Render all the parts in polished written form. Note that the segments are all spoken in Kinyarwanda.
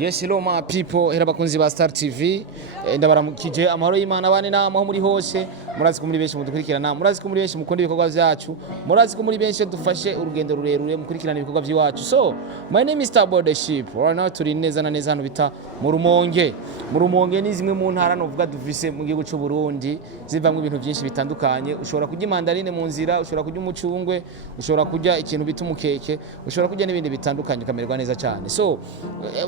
Yes, hello my people, hera bakunzi ba Star TV. Ndabaramukije amahoro y'Imana bane namaho muri hose. Murazi ko muri benshi mudukurikirana, murazi ko muri benshi mukunda ibikorwa byacu, murazi ko muri benshi dufashe urugendo rurerure mukurikirana ibikorwa by'iwacu. So, my name is Starboy the Ship. Right now turi neza na neza hano bita mu Rumonge. Mu Rumonge ni zimwe mu ntara novuga dufise mu gihugu cy'u Burundi, zivamwe ibintu byinshi bitandukanye. Ushobora kujya mandarine mu nzira, ushobora kujya umucungwe, ushobora kujya ikintu bita umukeke, ushobora kujya n'ibindi bitandukanye kamererwa neza cyane. So,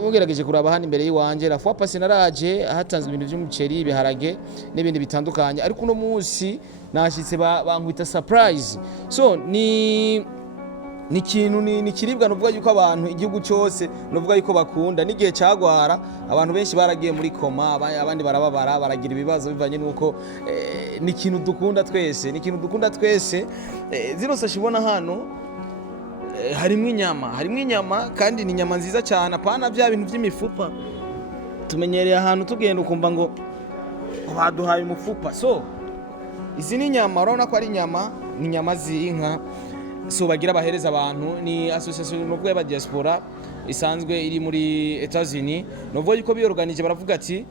mugerageje kuraba hano imbere yiwanje la fois passé naraje hatanzwe ibintu by'umuceri ibiharage n'ibindi bitandukanye, ariko uno munsi nashitse bankwita surprise. So ni kintu ni kiribwa novuga yuko abantu igihugu cyose novuga yuko bakunda, n'igihe cyagwara abantu benshi baragiye muri koma, abandi barababara baragira ibibazo bivanye nuko ni kintu dukunda twese, zino sashi ibona hano harimo inyama kandi ni inyama nziza cyane, apana bya bintu by'imifupa tumenyereye ahantu tugenda ukumva ngo baduhaye umufupa. So izi ni inyama, urabona ko ari inyama z'inka, so bagira bahereza abantu. Ni association novuga y'aba diaspora isanzwe iri muri Etats-Unis, novuga yuko biyorganije baravuga ati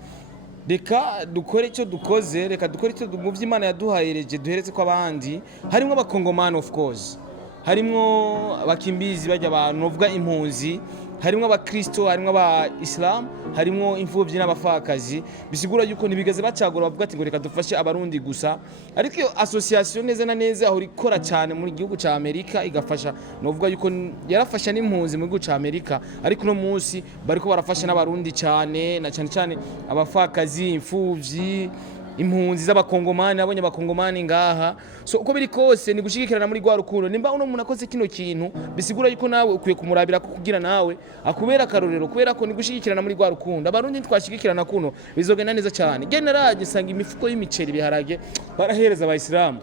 reka dukore icyo dukoze, reka dukore icyo mu by'Imana yaduhayereje duhereze ko abandi, harimo abakongomani of course, harimo abakimbizi bajya abantu novuga impunzi, harimo abakristo, harimo abaislam, harimo imfubyi n'abafakazi. Bisigura yuko nibigeze bacagura bavuga ati ngo reka dufashe abarundi gusa, ariko iyo association neza na neza aho ikora cyane muri gihugu cya Amerika igafasha, novuga yuko yarafasha n'impunzi mu gihugu cya Amerika, ariko no munsi bariko barafasha n'abarundi cyane na cyane abafakazi, imfubyi, impunzi z'abakongomani, nabonye abakongomani ngaha. So uko biri kose ni gushigikirana muri gwa rukundo. Nimba uno muntu akoze kino kintu bisigura yuko nawe ukwiye kumurabira ko kugira nawe akubera akarorero, kubera ko ni gushigikirana muri gwa rukundo. Abarundi twashigikirana kuno bizogenda neza cyane. Generage sanga imifuko y'imiceri biharage barahereza abayisilamu,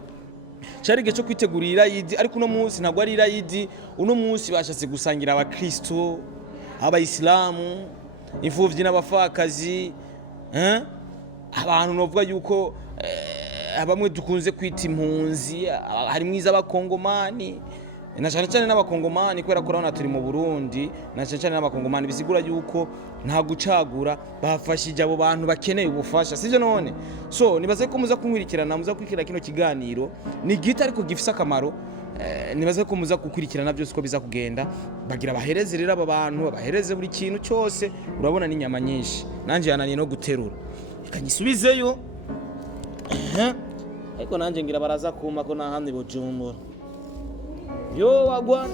cyari gihe cyo kwitegurira Eid, ariko uno munsi ntabwo ari Eid. Uno munsi bashatse gusangira abakristo, abayisilamu, imfubyi n'abafakazi, abantu novuga yuko abamwe dukunze kwita impunzi, harimo iz'abakongomani na cyane n'abakongomani, kubera ko urabona turi mu Burundi na cyane n'abakongomani. Bisigura yuko nta gucagura, bafashije abo bantu bakeneye ubufasha, sivyo none. So nibaze ko muza kunkwirikirana, muza kwikira kino kiganiro, ni gita ariko gifise akamaro. Nibaze ko muza gukurikirana byose uko biza kugenda, bagira bahereze rero aba bantu, bahereze buri kintu cyose. Urabona ni inyama nyinshi, nanje yananiye no guterura, ikanyisubizeyo ariko nanje ngira baraza kuma ko nahandi Bujumbura yo wagwa.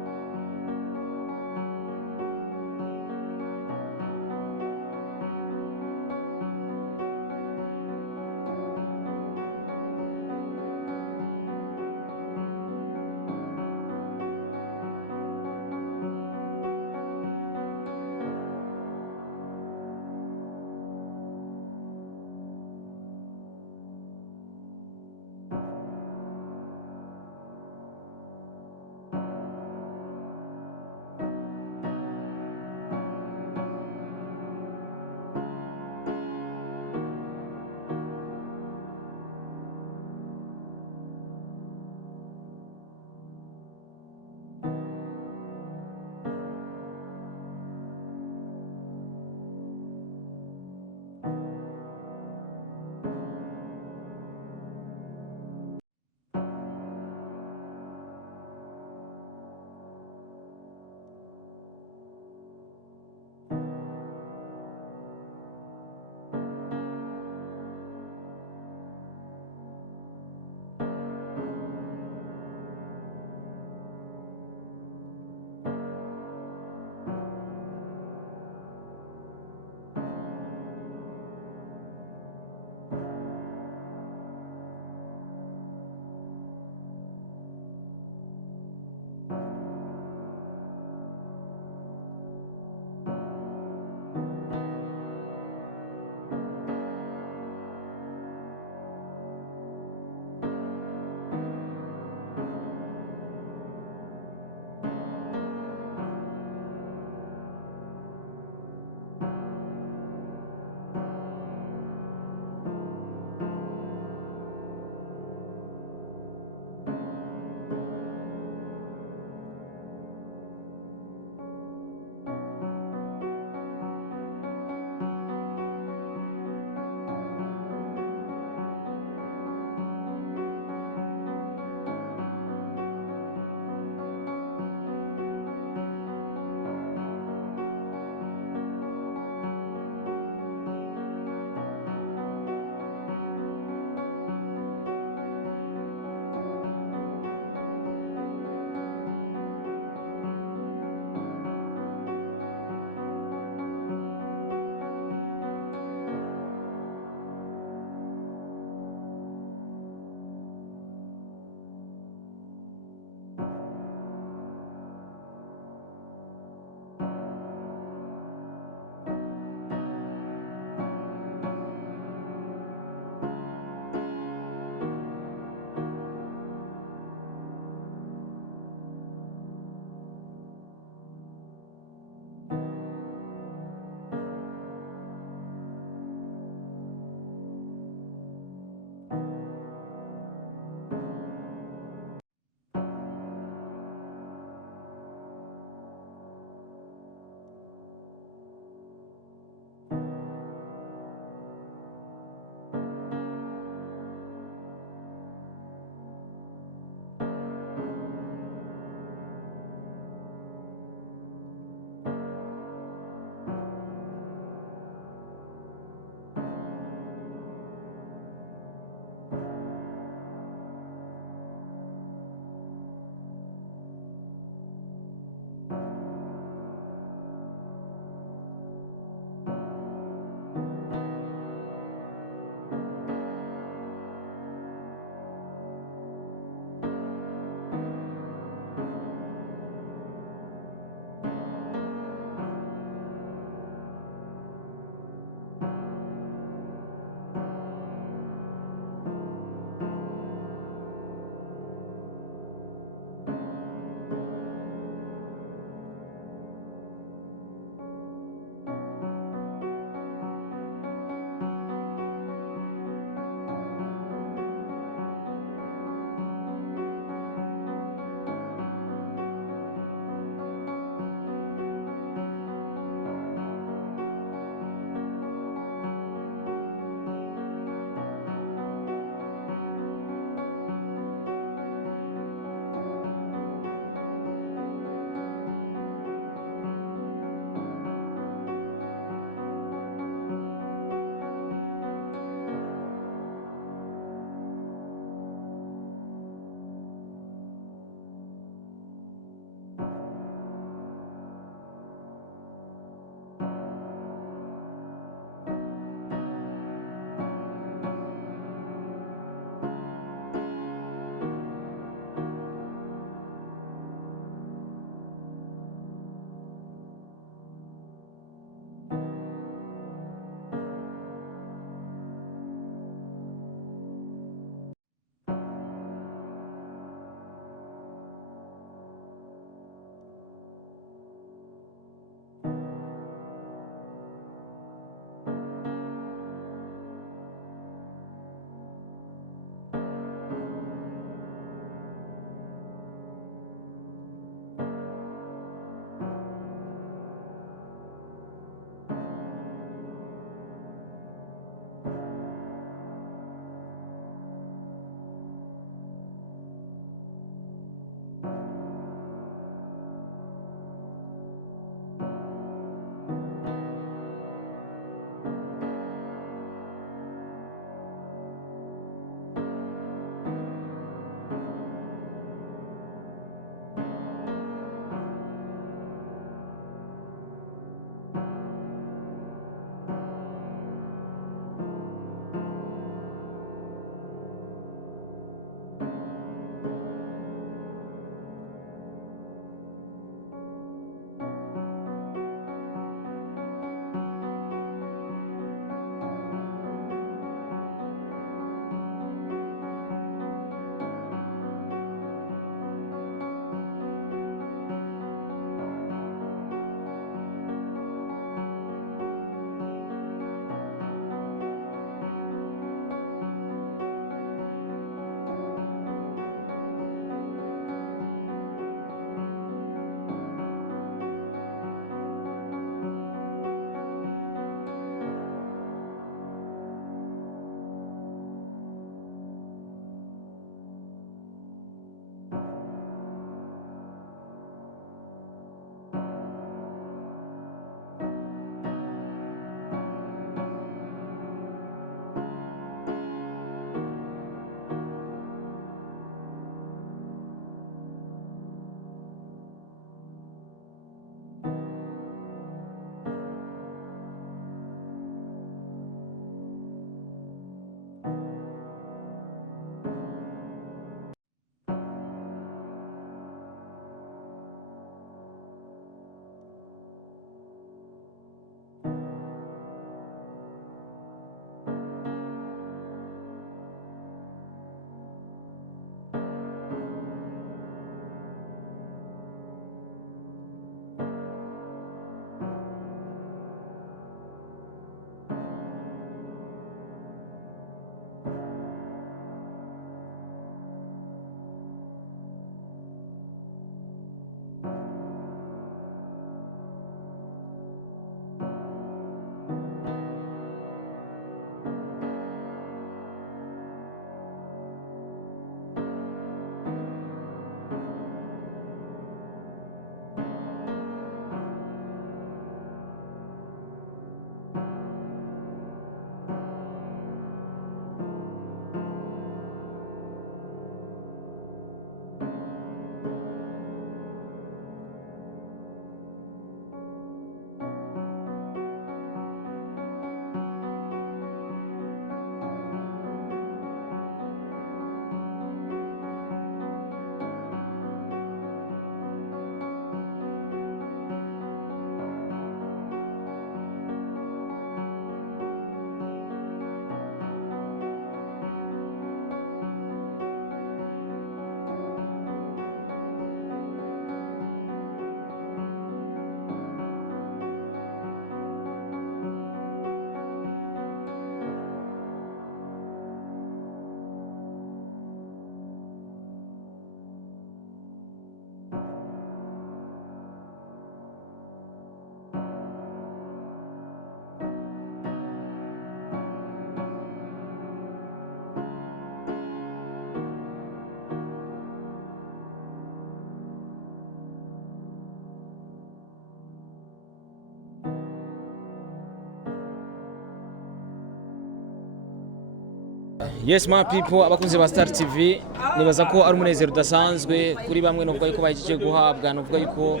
Yes my people, abakunzi ba Star TV, nibaza ko ari umunezero udasanzwe kuri bamwe novuga yuko bahejeje guhabwa, novuga yuko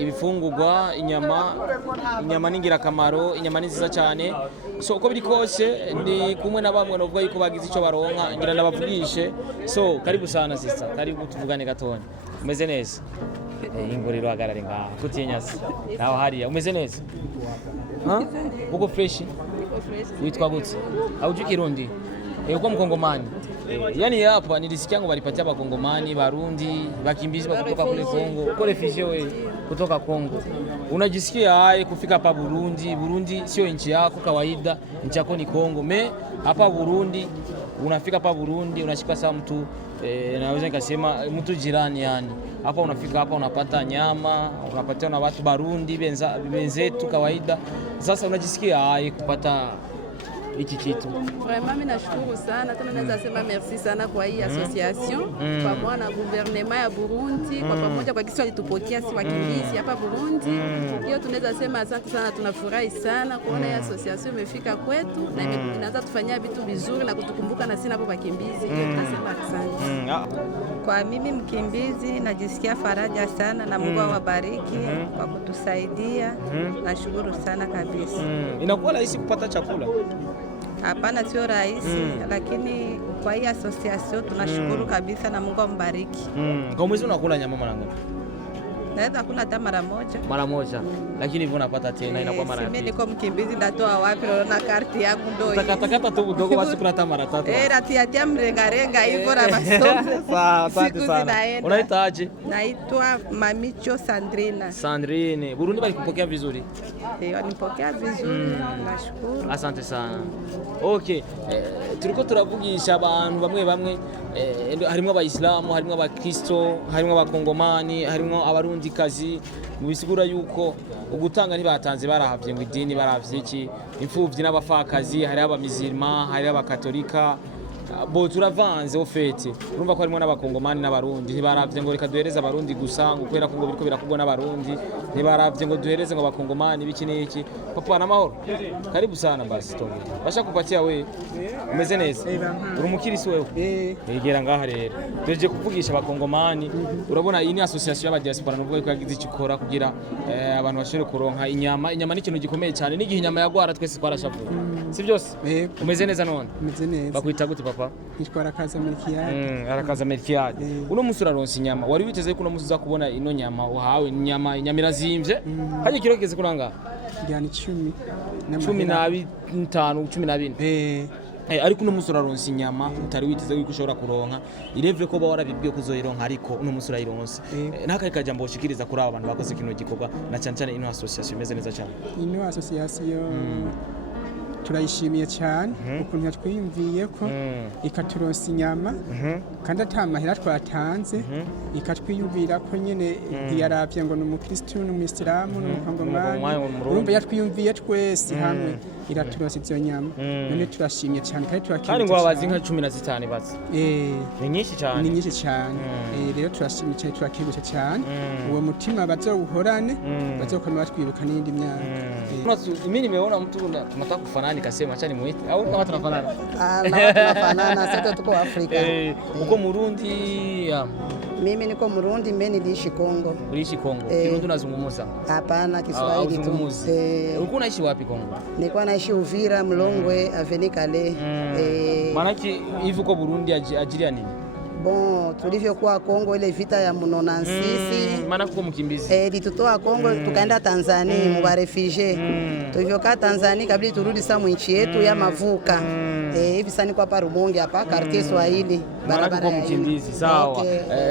ibifungurwa, inyama ningira kamaro, inyama nziza cyane. So uko biri kose ni kumwe na bamwe novuga yuko bagize ico baronka, ngira nabavugishe. So karibu sana sister, karibu tuvugane gatonya. Umeze neza? Ingoriro hagarare ngaha kutinyasi. Naho hariya umeze neza? Uko fresh? Witwa gute? Auje Kirundi? Uko mkongomani? Yani hapa nilisikia ngo balipatia bakongomani, barundi, bakimbizi kutoka kule Kongo. Uko refugee wewe kutoka Kongo. Unajisikia hai kufika hapa Burundi? Burundi sio nchi yako kawaida, nchi yako ni Kongo. Hapa Burundi unafika hapa Burundi unashika saa mtu naweza nikasema mtu jirani yani. Hapa unafika hapa unapata nyama, unapatia na watu Barundi benzetu kawaida. Sasa unajisikia hai kupata hiki kitu? Vraiment mimi nashukuru sana, tena naweza sema merci sana kwa hii association pamoja na gouvernement ya Burundi kwa pamoja kwa kisi walitupokea si wakimbizi hapa Burundi. Hiyo tunaweza sema asante sana, tunafurahi sana kuona hii association imefika kwetu na inaanza tufanyia vitu vizuri na kutukumbuka na sisi hapo wakimbizi. Hiyo tunasema asante. Kwa mimi mkimbizi najisikia faraja sana na Mungu awabariki kwa kutusaidia. Nashukuru sana kabisa. Inakuwa rahisi kupata chakula? Hapana, sio rahisi, lakini kwa hii association tunashukuru kabisa na Mungu ambariki. Kwa mwezi unakula nyama mara ngapi? Naweza kula hata mara moja. Mara moja. Lakini hivyo unapata tena inakuwa mara ngapi? Mimi niko mkimbizi natoa wapi na karti yangu ndio hii. Utakata tu kidogo basi kula hata mara tatu. Natia mrenga hivyo na masomo. Sawa, asante sana. Unaitwa aje? Naitwa Mamicho Sandrina. Sandrine. Burundi balikupokea vizuri? Wanipokea vizuri. Nashukuru. Asante sana. Okay. Turiko turavugisha abantu bamwe harimo abayisilamu, harimo abakristo, harimo abakongomani, harimo abarundi kazi. Mubisigura yuko ugutanga ntibatanze barahavye ngo idini baravye iki, imfuvyi n'abafakazi, hari abamizirima, hari abakatolika, bo turavanze ofete. Urumva ko harimo n'abakongomani n'abarundi, ntibaravye ngo reka duhereze abarundi gusa ngo kwera ko biriko birakugwa n'abarundi, ntibaravye ngo duhereze ngo abakongomani biki n'iki. Papa na mahoro, karibu sana basi Tony. Basha kupatia we umeze neza? Uri umukirisi wewe? Egera ngaha rero tuje kuvugisha abakongomani. Urabona iyi ni association y'aba diaspora n'ubwo ko yagize ikikora kugira abantu bashobore kuronka inyama ni ikintu gikomeye cyane, n'igihe inyama yagwara twese twarashavuye. Si byose? Umeze neza none? Umeze neza. Bakwita gute papa? Nitwa Arakaza Arakaza Melchiade. Uno musi uraronsa inyama, wari witeze ko uno musi uza kubona ino nyama uhawe inyama irazimvye? Haje kiro kigeze kuranga? Ngani 10. 15, 14. Ariko uno musi uraronsa inyama utari witeze ko ushobora kuronka. Irevye ko bawara bibwiye kuzoyironka ariko uno musi urayironsa. Naka kajambo ushikiriza kuri aba bantu bakoze kino gikorwa na cyane ino association imeze neza cyane. Ino association turayishimiye cyane ukuntu yatwiyumviye ko ikaturonsa inyama kandi atamahera twatanze, ikatwiyumvira ko nyene yaravye ngo n'umukristo n'umuyisilamu n'umukongomani, urumva yatwiyumviye twese hamwe iraturonsa izo nyama. None turashimye cyane kandi turakiriye kandi ngo babazi nka 15 bazi. Ni nyinshi cyane. Ni nyinshi cyane. Rero turashimye cyane, turakiriye cyane. Uwo mutima bazowuhorane, bazokoma batwibuka n'indi myaka. Mimi nimeona mtu tunataka kufanana nikasema acha nimuite au kama tunafanana. Na tunafanana, sote tuko Afrika. Uko Murundi? Mimi niko Murundi, mimi niliishi Kongo. Uliishi Kongo? Kirundi unazungumza? Hapana, Kiswahili tu. Ulikuwa unaishi wapi Kongo? Nilikuwa naishi Uvira, Mlongwe, Afadikanije. Maana hivi uko Burundi ajiria nini? Bon, tulivyokuwa Kongo ile vita ya mnonansisi. Maana kuko mkimbizi. Litutoa Kongo tukaenda Tanzania mu refugee. Tulivyokaa Tanzania kabla turudi sasa nchi yetu ya mavuka. Hivi sasa niko hapa Rumonge hapa quartier Swahili. Barabara ya mkimbizi. Sawa.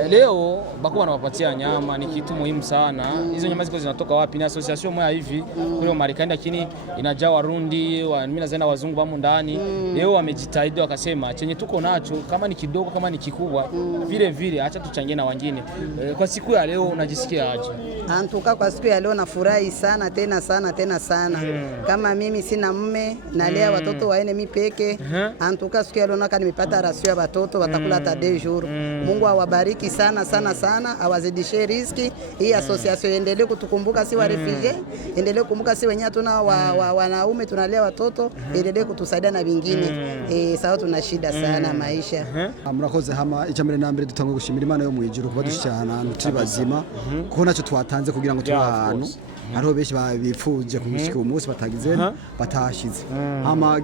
Leo bako wanawapatia nyama, ni kitu muhimu sana. Hizo nyama ziko zinatoka wapi? Ni association moja hivi kule Marekani, lakini inajaa Warundi, mimi nazaenda wazungu bamu ndani. Leo wamejitahidi wakasema chenye tuko nacho kama ni kidogo kama ni kikubwa vile acha tuchangie na wengine. Kwa siku ya leo unajisikia aje? Antuka kwa siku ya leo nafurahi sana tena sana. Kama mimi sina mume nalea watoto waene mipeke. Antuka siku ya leo naka nimepata rasio ya watoto watakuja kula hata 2 jours. Mungu awabariki sana sana sana, awazidishie riziki. Hii association endelee kutukumbuka si wa refugee, endelee kukumbuka si wenyewe tuna wanaume tunalea watoto, endelee kutusaidia na vingine. Sawa tuna shida sana maisha. Murakoze hama icambere na mbere dutangwe gushimira Imana yo mwijuru kuba dushana turi bazima kuko naco twatanze kugira ngo turi ahantu hariho benshi bifuje kugushika umunsi batagize batashize. Hama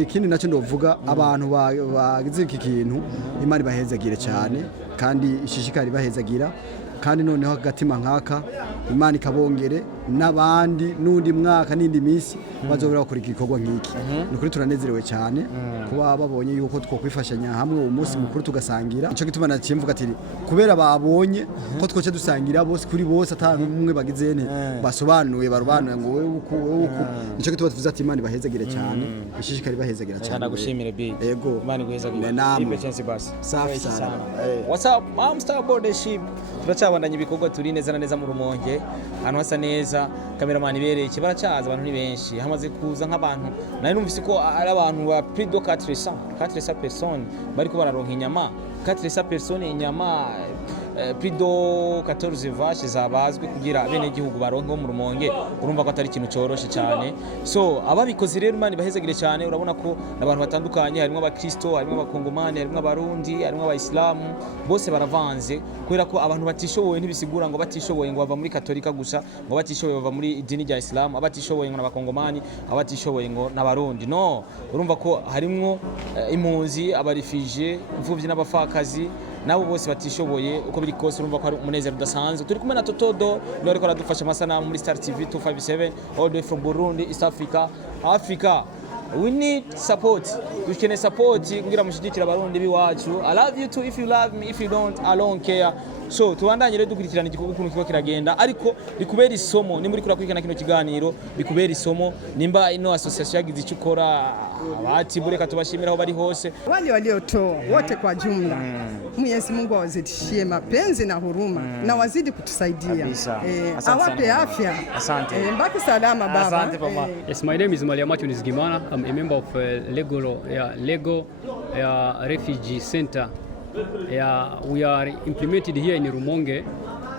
ikindi naco ndovuga abantu bagize iki kintu Imana ibahezagire cyane kandi ishishikari bahezagira kandi noneho agatima nkaka Imana ikabongere n'abandi n'undi mwaka n'indi minsi bazobera gukora igikorwa nk'iki. Nukuri turanezerewe cyane kuba babonye yuko twokwifashanya hamwe umunsi mukuru tugasangira. Ico gituma nakimvuga ati kubera babonye ko twoce dusangira bose kuri bose atamwe bagize basobanuye barubanuye ngo wewe uko nico gituma tuvuze ati Imana ibahezagire cyane ishishikari bahezagira cyane. Nagushimire big. Yego Imana igwezagire. Imbe chance basi. Safi sana. What's up? I'm Starboy ship. Turacabandanya ibikorwa turi neza na neza mu Rumonge. Hano hasa neza, cameraman ibereye ikibaracaza abantu ni benshi. Hamaze kuza nk'abantu. Nari numvise ko ari abantu ba plus de 400 personnes bari ko bararonka inyama. 400 personnes inyama plus de 14 vaches zabazwe kugira bene gihugu baronke mu Rumonge. Urumva ko atari ikintu cyoroshe cyane. So ababikoze rero Imana ibahezagire cyane. Urabona ko nabantu batandukanye, harimo abakristo, harimo abakongomani, harimo abarundi, harimo abayisilamu, bose baravanze kubera ko abantu batishoboye ntibisigura ngo batishoboye ngo bava muri katolika gusa, ngo batishoboye bava muri idini rya Islam, abatishoboye ngo n'abakongomani, abatishoboye ngo n'abarundi. No, urumva ko harimo impunzi, abarifije, imfuvyi n'abafakazi, nabo bose batishoboye uko biri kose. Urumva ko ari umunezero udasanzwe. Turi kumwe na Totodo niwe ariko aradufasha amasanamu muri Star TV 257 all the way from Burundi, East Africa. We need support. We can support kugira mushigikira abarundi biwacu. I love you too if you love me. If you don't, I don't care. So tubandanye rero dukurikirana igikorwa kuno kiko kiragenda, ariko bikubera isomo nimba uri kurakurikirana kino kiganiro, bikubera isomo nimba ino association yagize icyo ukora. Abati bureka tubashimira aho bari hose, wale waliotoa wote kwa jumla. Mwenyezi Mungu awazidishie mapenzi na huruma na wazidi kutusaidia, awape afya. Asante. Mbaki salama baba. Asante mama. Yes, my name is Maliamatu Nizigimana. I'm a member of Lego Refugee Center. We are implemented here in Rumonge,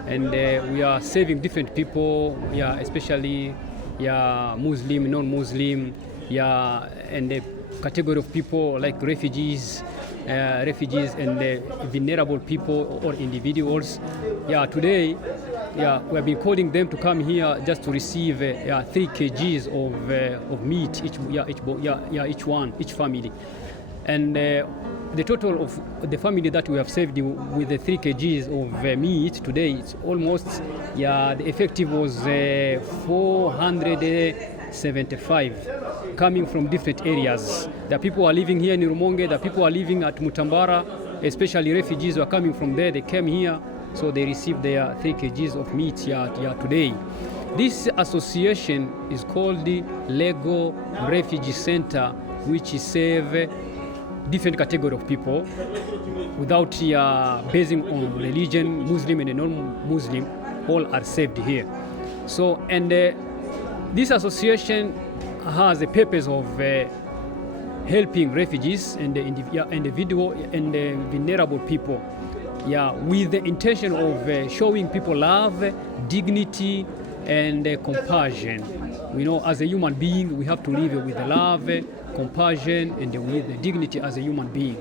and we are saving different people, especially Muslim, non-Muslim, and the category of people like refugees and vulnerable people or individuals. Today, we have been calling them to come here just to receive 3 kgs of meat each family, and the total of the family that we have saved with the 3 kgs of meat today, it's almost, the effective was 475 coming from different areas. The people are living here in Rumonge, the people are living at Mutambara, especially refugees who are coming from there. They came here, so they received their 3 kgs of meat today. This association is called the Lego Refugee Center, which is save different category of people without basing on religion. Muslim and non-Muslim, all are saved here. So, and this association has a purpose of helping refugees and the individual and the vulnerable people, with the intention of showing people love, dignity, and compassion. We know as a human being we have to live with love, compassion, and with dignity as a human being.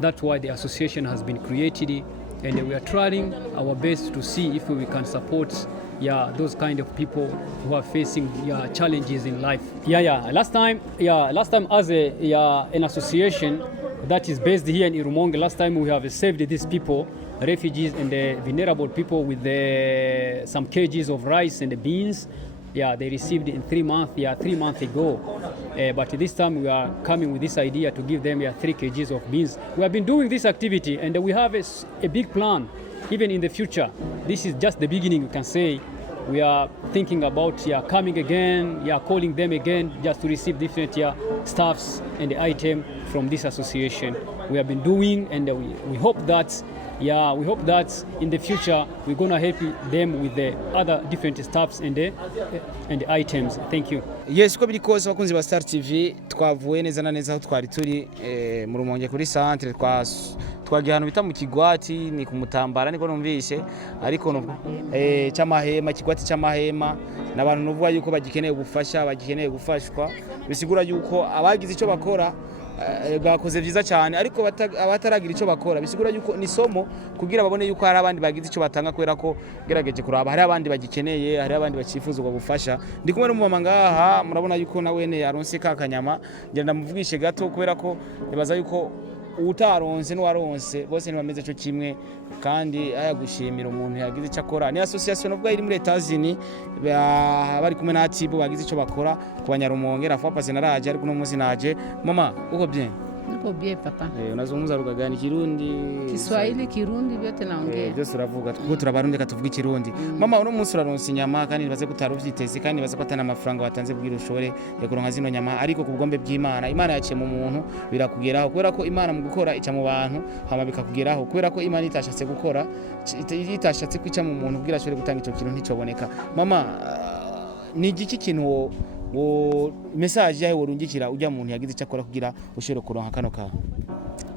That's why the association has been created, and we are trying our best to see if we can support those kind of people who are facing challenges in life. Last time as an association that is based here in Rumonge, last time we have saved these people, refugees and vulnerable people, with some kgs of rice and beans. They received in 3 months, 3 months ago. But this time we are coming with this idea to give them 3 kgs of beans. We have been doing this activity, and we have a big plan, even in the future. This is just the beginning, you can say. We are thinking about coming again, calling them again, just to receive different stuffs and the item from this association we have been doing, and we hope that in the future we're gonna help them with the other different stuffs and the items. Thank you. Yes, uko biri kose abakunzi ba Star TV twavuye neza na neza aho twari turi mu Rumonge kuri centre twagiye ahantu bita mu Kigwati ni ku Mutambara niko numvise, ariko cy'amahema, Kigwati cy'amahema n'abantu nuvuga yuko bagikeneye ubufasha, bagikeneye gufashwa, bisigura yuko abagize icyo bakora Bwakoze vyiza cyane, ariko abataragira icyo bakora bisigura yuko ni somo kugira babone yuko hari abandi bagize icyo batanga, kwera ko gerageje kuraba hari abandi bagikeneye, hari abandi bacifuza ubwo gufasha. Ndi kumwe n'umumama ngaha, murabona yuko nawe ne yaronse kakanyama, ngenda muvugishe gato kwera ko nibaza yuko utaronse n'uwaronse bose ntibameze cyo kimwe, kandi ayagushimira umuntu yagize icyo akora. Ni association ubwo iri muri Etats-Unis bari kumwe na Atibu bagize icyo bakora ku Banyarumonge. Rafa pase naraje ariko no munsi naje. Mama uko bien? Niko bien papa. Unazungumza lugha gani? Kirundi, Kiswahili, Kirundi vyote naongea. Byose uravuga. Kuko turabarundi katuvuga Kirundi. Mama uno munsi uraronse inyama kandi nibaze kutaruvyiteze, kandi nibaze ko atana amafaranga watanze kugira ushobore kuronka zino nyama, ariko ku bugombe bw'Imana. Imana yaciye mu muntu birakugeraho, kubera ko Imana mu gukora ica mu bantu hama bikakugeraho, kubera ko Imana itashatse gukora, itashatse kwica mu muntu kugira ashobore gutanga ico kintu nticoboneka. Mama ni igiki kintu wo message yawe worungikira ujya muntu yagize icyo akora kugira ushobore kuronka kano ka?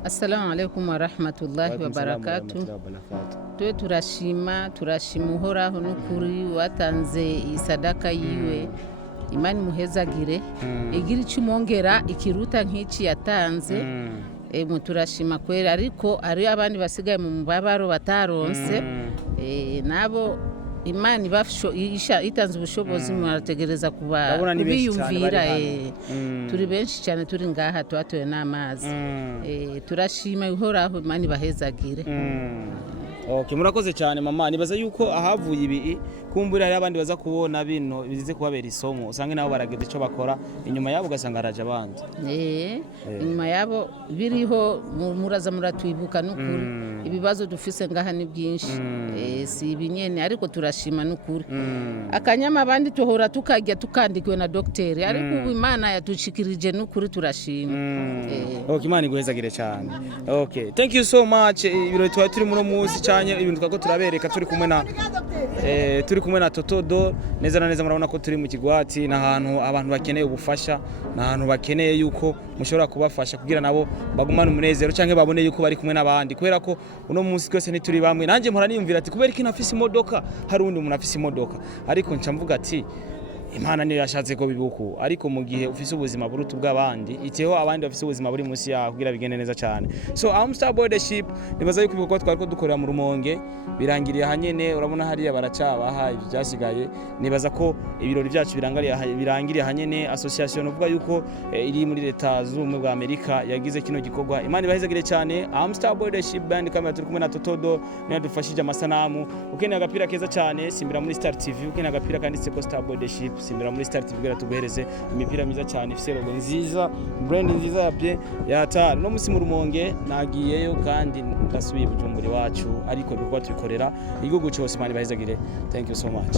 Assalamu alaikum wa rahmatullahi wa barakatuh. Twe turashima uhoraho n'ukuri watanze isadaka yiwe, Imana muhezagire igira icyo umwongera ikiruta nk'iki yatanze. Turashima kwera, ariko ari abandi basigaye mu mubabaro bataronse, nabo Imana itanze ubushobozi murategereza kubiyumvira. Turi benshi cyane, turi ngaha twatoye n'amazi. Turashima ihoraho, Imana ibahezagire. Okay, murakoze cyane mama. Nibaza yuko ahavuye ibi kumbura hari abandi baza kubona bino bizize kubabera isomo, usange nabo barageze icyo bakora, inyuma yabo ugasanga araje abandi. Inyuma yabo biriho muraza muratwibuka n'ukuri. Ibibazo dufise ngaha ni byinshi, si ibinyene, ariko turashima n'ukuri. Akanyama abandi tuhora tukajya tukandikwe na docteur, ariko ubu Imana yadushikirije n'ukuri turashima. Okay, Imana iguhezagire cyane. Okay, thank you so much. Ibiro turi muno munsi cyane, ibintu twako turabereka turi kumwe na Totodo neza na neza. Murabona ko turi mu Kigwati, na ahantu abantu bakeneye ubufasha, na ahantu bakeneye yuko mushobora kubafasha kugira nabo bagumane umunezero cyangwa babone yuko bari kumwe n'abandi, kubera ko uno munsi twese nituri bamwe. Nanjye mpora niyumvira ati kubera iki nafise imodoka hari undi umuntu afise imodoka, ariko nca mvuga ati Imana niyo yashatse ko bibuku, ariko mu gihe ufise ubuzima burutu bw'abandi iteho abandi bafise ubuzima buri munsi yaho kugira bigende neza cyane. So Starboy the ship, nibaza yuko ibikorwa twari ko dukorera mu Rumonge birangiriye hanyene, urabona hariya baracabaha ibyasigaye. Nibaza ko ibirori byacu birangiriye hanyene. Association uvuga yuko iri muri Leta z'Ubumwe bwa Amerika yagize kino gikorwa. Imana ibahezagire cyane. Starboy the ship band, kamera turi kumwe na Totodo niyo dufashije amasanamu. Ukeneye agapira keza cyane simbira muri Star TV, ukeneye agapira kanditse ko Starboy the ship simbira muri Star TV kugira tuguhereze imipira myiza cyane ifise logo nziza, brand nziza ya Atari. No musi mu Rumonge nagiyeyo kandi ndasubiye Bujumbura wacu, ariko biko twikorera igihugu cyose. Imana ibahezagire. Thank you so much.